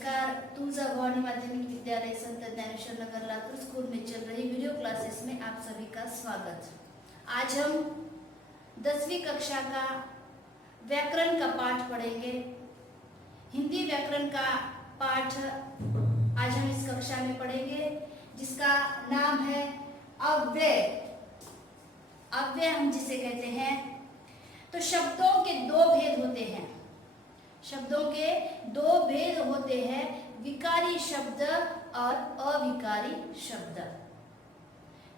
नमस्कार। तुलजा भवानी माध्यमिक विद्यालय संत ज्ञानेश्वर नगर लातूर स्कूल में चल रही वीडियो क्लासेस में आप सभी का स्वागत। आज हम 10वीं कक्षा का व्याकरण का पाठ पढ़ेंगे। हिंदी व्याकरण का पाठ आज हम इस कक्षा में पढ़ेंगे, जिसका नाम है अव्यय। अव्यय हम जिसे कहते हैं, तो शब्दों के दो भेद होते हैं। शब्दों के दो भेद होते हैं, विकारी शब्द और अविकारी शब्द,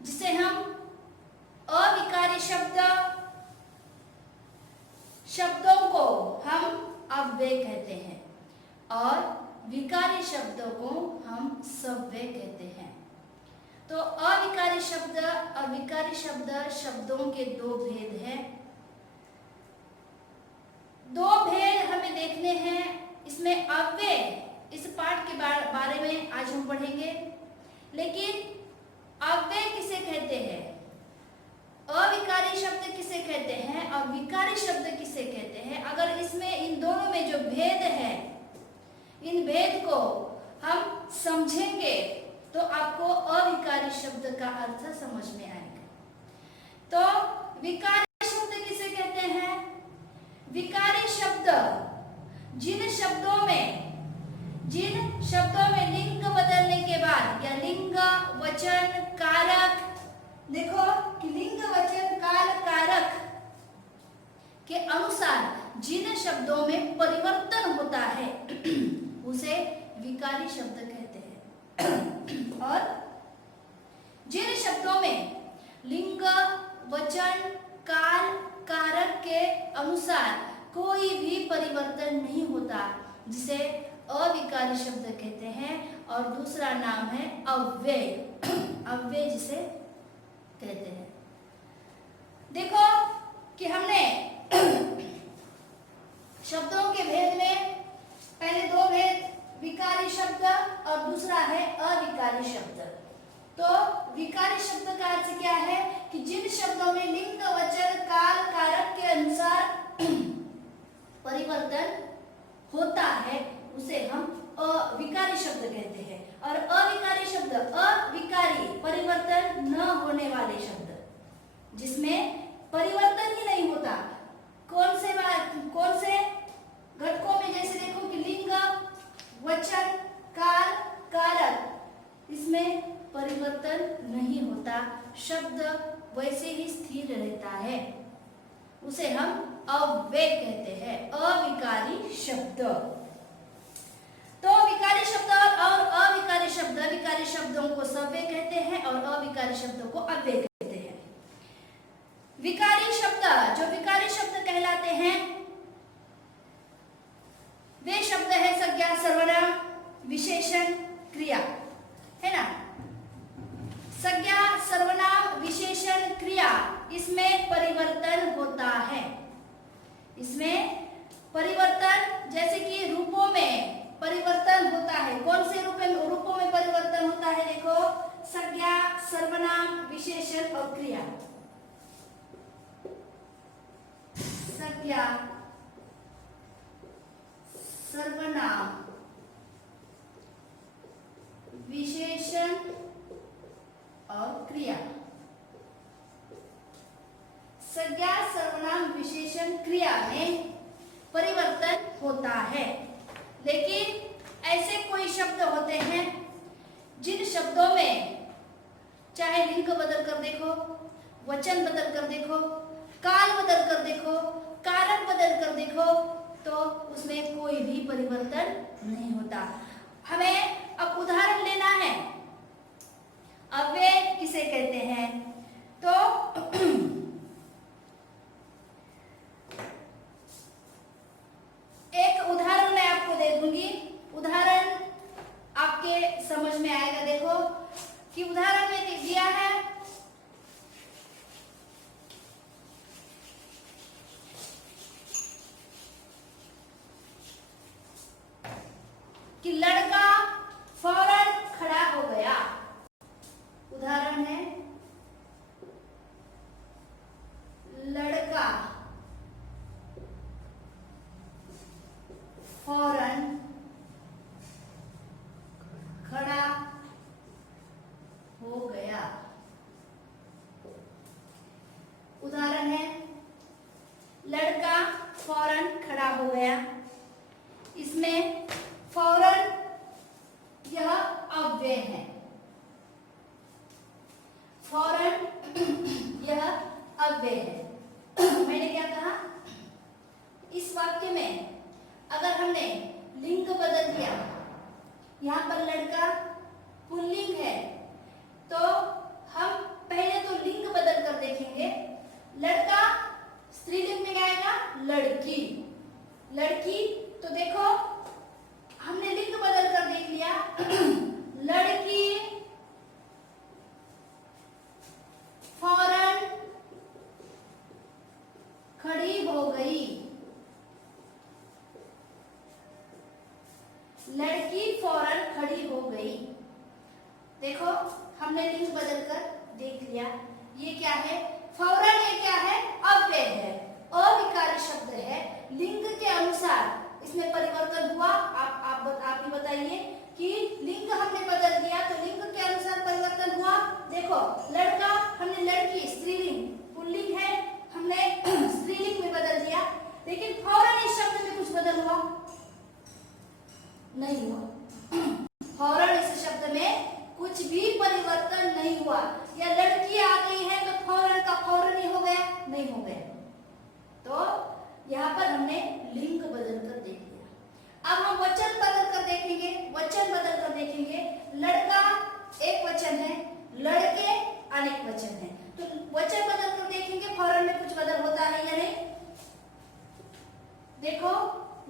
जिसे हम अविकारी शब्दों को हम अव्यय कहते हैं और विकारी शब्दों को हम सव्यय कहते हैं। तो अविकारी शब्द और विकारी शब्द शब्दों के दो भेद हैं। दो भेद हमें देखने हैं। इसमें अव्यय, इस पाठ के बारे में आज हम पढ़ेंगे। लेकिन अव्यय किसे कहते हैं, अविकारी शब्द किसे कहते हैं और विकारी शब्द किसे कहते हैं, अगर इसमें इन दोनों में जो भेद है, इन भेद को हम समझेंगे तो आपको अविकारी शब्द का अर्थ समझ में आएगा। तो विकारी शब्द किसे कहते हैं? विकारी शब्द जिन शब्दों में लिंग बदलने के बाद या लिंग वचन कारक, देखो कि लिंग वचन काल कारक के अनुसार जिन शब्दों में परिवर्तन होता है उसे विकारी शब्द कहते हैं। और जिन शब्दों में लिंग वचन काल कारक के अनुसार कोई भी परिवर्तन नहीं होता, जिसे अविकारी शब्द कहते हैं। और दूसरा नाम है अव्यय। अव्यय जिसे कहते हैं। देखो कि हमने शब्दों के भेद में पहले दो भेद, विकारी शब्द और दूसरा है अविकारी शब्द। तो विकारी शब्द का अर्थ क्या है कि जिन शब्दों में लिंग वचन काल कारक के अनुसार परिवर्तन होता है उसे हम अविकारी शब्द कहते हैं। और अविकारी शब्द, अविकारी परिवर्तन न होने वाले शब्द, जिसमें परिवर्तन ही नहीं होता। कौन से घटकों में? जैसे देखो कि लिंग वचन काल कारक, इसमें परिवर्तन नहीं होता, शब्द वैसे ही स्थिर रहता है, उसे हम अव्यय कहते हैं, अविकारी शब्द। तो विकारी शब्द और अविकारी शब्द, विकारी शब्दों को सव्यय कहते हैं और अविकारी शब्दों को अव्यय कहते हैं। विकारी शब्द, जो विकारी शब्द कहलाते हैं, वे शब्द है संज्ञा सर्वनाम विशेषण क्रिया, है ना। संज्ञा सर्वनाम विशेषण क्रिया, इसमें परिवर्तन होता है। इसमें परिवर्तन, जैसे कि रूपों में परिवर्तन होता है। कौन से रूपों में परिवर्तन होता है? देखो, संज्ञा सर्वनाम विशेषण और क्रिया। संज्ञा सर्वनाम विशेषण और क्रिया। संज्ञा सर्वनाम विशेषण क्रिया में परिवर्तन होता है। लेकिन ऐसे कोई शब्द होते हैं जिन शब्दों में चाहे लिंग बदल कर देखो, वचन बदल कर देखो, काल बदल कर देखो, कारक बदल कर देखो, तो उसमें कोई भी परिवर्तन नहीं होता। हमें अब उदाहरण लेना है, अव्यय किसे कहते हैं। तो एक उदाहरण मैं आपको दे दूंगी, उदाहरण आपके समझ में आएगा। देखो कि उदाहरण में दिया है कि लड़का फौरन खड़ा हो गया। उदाहरण है लड़का फौरन खड़ा हो गया, इसमें फौरन यह अव्यय है, फौरन यह अव्यय है। मैंने क्या कहा, इस वाक्य में अगर हमने लिंग बदल दिया, यहाँ पर लड़का पुल्लिंग है, तो हम पहले तो लिंग बदल कर देखेंगे। लड़का स्त्रीलिंग में क्या आएगा, लड़की। लड़की, तो देखो हमने लिंग बदल कर देख लिया। लड़की फौरन खड़ी हो गई, लड़की फौरन खड़ी हो गई। देखो हमने लिंग बदल कर देख लिया। ये क्या है, फौरन, ये क्या है, अव्यय है, अविकारी शब्द है। लिंग के अनुसार इसमें परिवर्तन हुआ। आप ही बताइए कि लिंग हमने बदल दिया तो लिंग के अनुसार परिवर्तन हुआ। देखो लड़का, हमने लड़की स्त्रीलिंग, पुल्लिंग है, हमने स्त्रीलिंग में बदल दिया, लेकिन फौरन इस शब्द में कुछ बदल हुआ नहीं हुआ। फौरन इस शब्द में कुछ भी परिवर्तन नहीं हुआ। या लड़की आ गई है तो फौरन का फौरन ही हो गया, नहीं हो गया। तो यहाँ पर हमने लिंग बदल कर देख लिया। अब हम वचन बदल कर देखेंगे। वचन बदल कर देखेंगे, लड़का एक वचन है, लड़के अनेक वचन है। तो वचन बदल कर देखेंगे, फौरन में कुछ बदल होता है या नहीं। देखो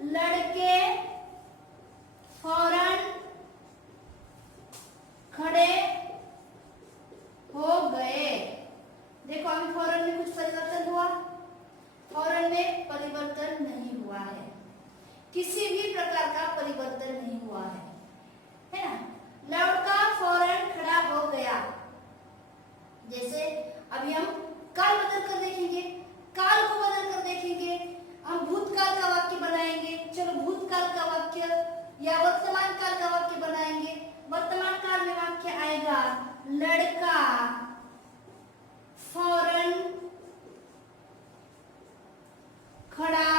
लड़के फौरन खड़े हो गए। देखो अभी फौरन में कुछ परिवर्तन हुआ, फौरन में परिवर्तन नहीं हुआ है, किसी भी प्रकार का परिवर्तन नहीं हुआ है ना। लड़का फौरन खड़ा हो गया। जैसे अभी हम काल बदल कर देखेंगे, काल को बदल कर देखेंगे, हम भूतकाल का वाक्य बनाएंगे। चलो भूतकाल का वाक्य या वर्तमान काल का वाक्य बनाएंगे। वर्तमान काल में वाक्य आएगा, लड़का फौरन खड़ा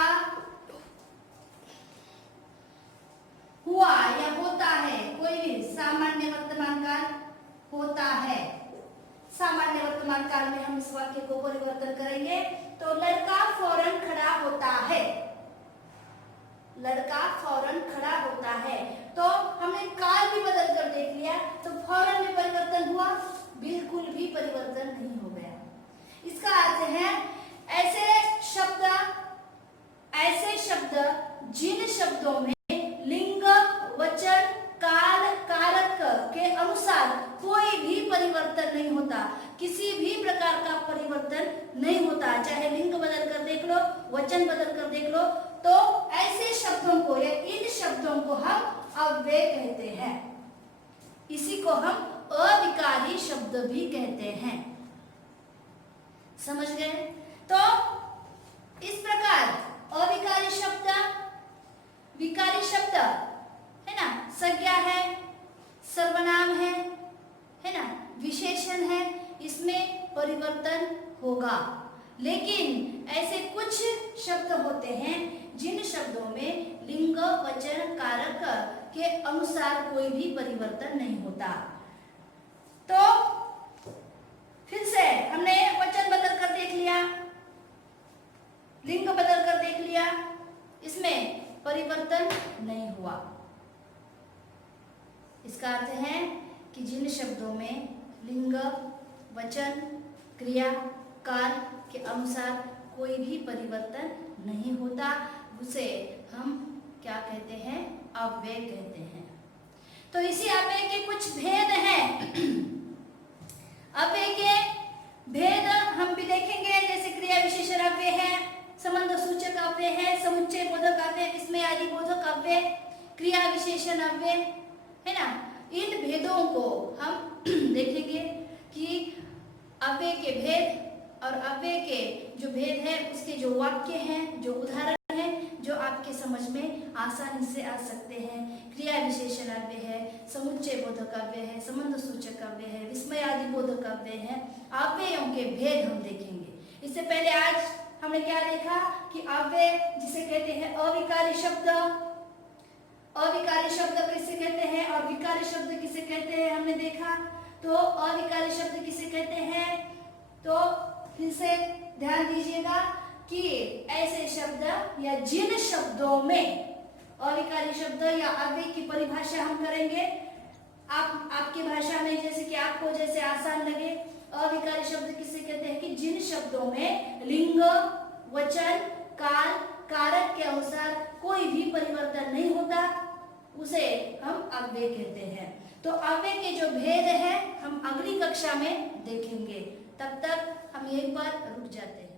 हुआ या होता है। कोई भी सामान्य वर्तमान काल होता है। सामान्य वर्तमान काल में हम इस वाक्य को परिवर्तन करेंगे तो लड़का फौरन खड़ा होता है, लड़का फौरन खड़ा होता है। तो हमने काल भी बदल कर देख लिया, तो फौरन में परिवर्तन हुआ, बिल्कुल भी परिवर्तन नहीं हो गया। इसका अर्थ है ऐसे शब्द जिन शब्दों में लिंग, वचन, काल, कारक के अनुसार कोई भी परिवर्तन नहीं होता, किसी भी प्रकार का परिवर्तन नहीं होता, चाहे लिंग बदल कर देख लो, वचन बदल कर देख लो, तो ऐसे शब्दों को या इन शब्दों को हम अव्यय कहते हैं। इसी को हम अविकारी शब्द भी कहते हैं। समझ गए? तो इस प्रकार अविकारी शब्द, विकारी शब्द है ना, संज्ञा है, सर्वनाम है ना, विशेषण है, इसमें परिवर्तन होगा। लेकिन ऐसे कुछ शब्द होते हैं जिन शब्दों में लिंग, वचन, कारक के अनुसार कोई भी परिवर्तन नहीं होता। तो फिर से हमने वचन बदल कर देख लिया, लिंग बदल कर देख लिया, इसमें परिवर्तन नहीं हुआ। इसका अर्थ है कि जिन शब्दों में लिंग, वचन, क्रिया, काल के अनुसार कोई भी परिवर्तन नहीं होता, उसे हम क्या कहते हैं? अव्यय कहते हैं। तो इसी अव्यय के कुछ भेद हैं। अव्यय के भेद हम भी देखेंगे, जैसे क्रिया विशेषण अव्यय है, संबंध सूचक अव्यय है, समुच्चय बोधक अव्यय, विस्मय आदि बोधक अव्यय, क्रिया विशेषण अव्यय है ना। इन भेदों को हम देखेंगे कि अव्यय के भेद और अव्यय के जो भेद है उसके जो वाक्य हैं, जो उदाहरण हैं, जो आपके समझ में आसानी से आ सकते हैं। क्रिया विशेषण अव्यय है, समुच्चय बोधक अव्यय है, संबंध सूचक अव्यय है, विस्मय आदि बोधक अव्यय है। अव्ययों के भेद हम देखेंगे। इससे पहले आज हमने क्या देखा कि अव्यय जिसे कहते हैं अविकारी शब्द, अविकारी शब्द किसे कहते हैं और विकारी शब्द किसे कहते हैं हमने देखा। तो अविकारी शब्द किसे कहते हैं, तो फिर से ध्यान दीजिएगा कि ऐसे शब्द या जिन शब्दों में अविकारी शब्द या अव्यय की परिभाषा हम करेंगे आपकी भाषा में, जैसे कि आपको जैसे आसान लगे। अविकारी शब्द किसे कहते हैं कि जिन शब्दों में लिंग, वचन, काल, कारक के अनुसार कोई भी परिवर्तन नहीं होता, उसे हम अव्यय कहते हैं। तो अव्यय के जो भेद है हम अगली कक्षा में देखेंगे। तब तक हम यहीं पर रुक जाते हैं।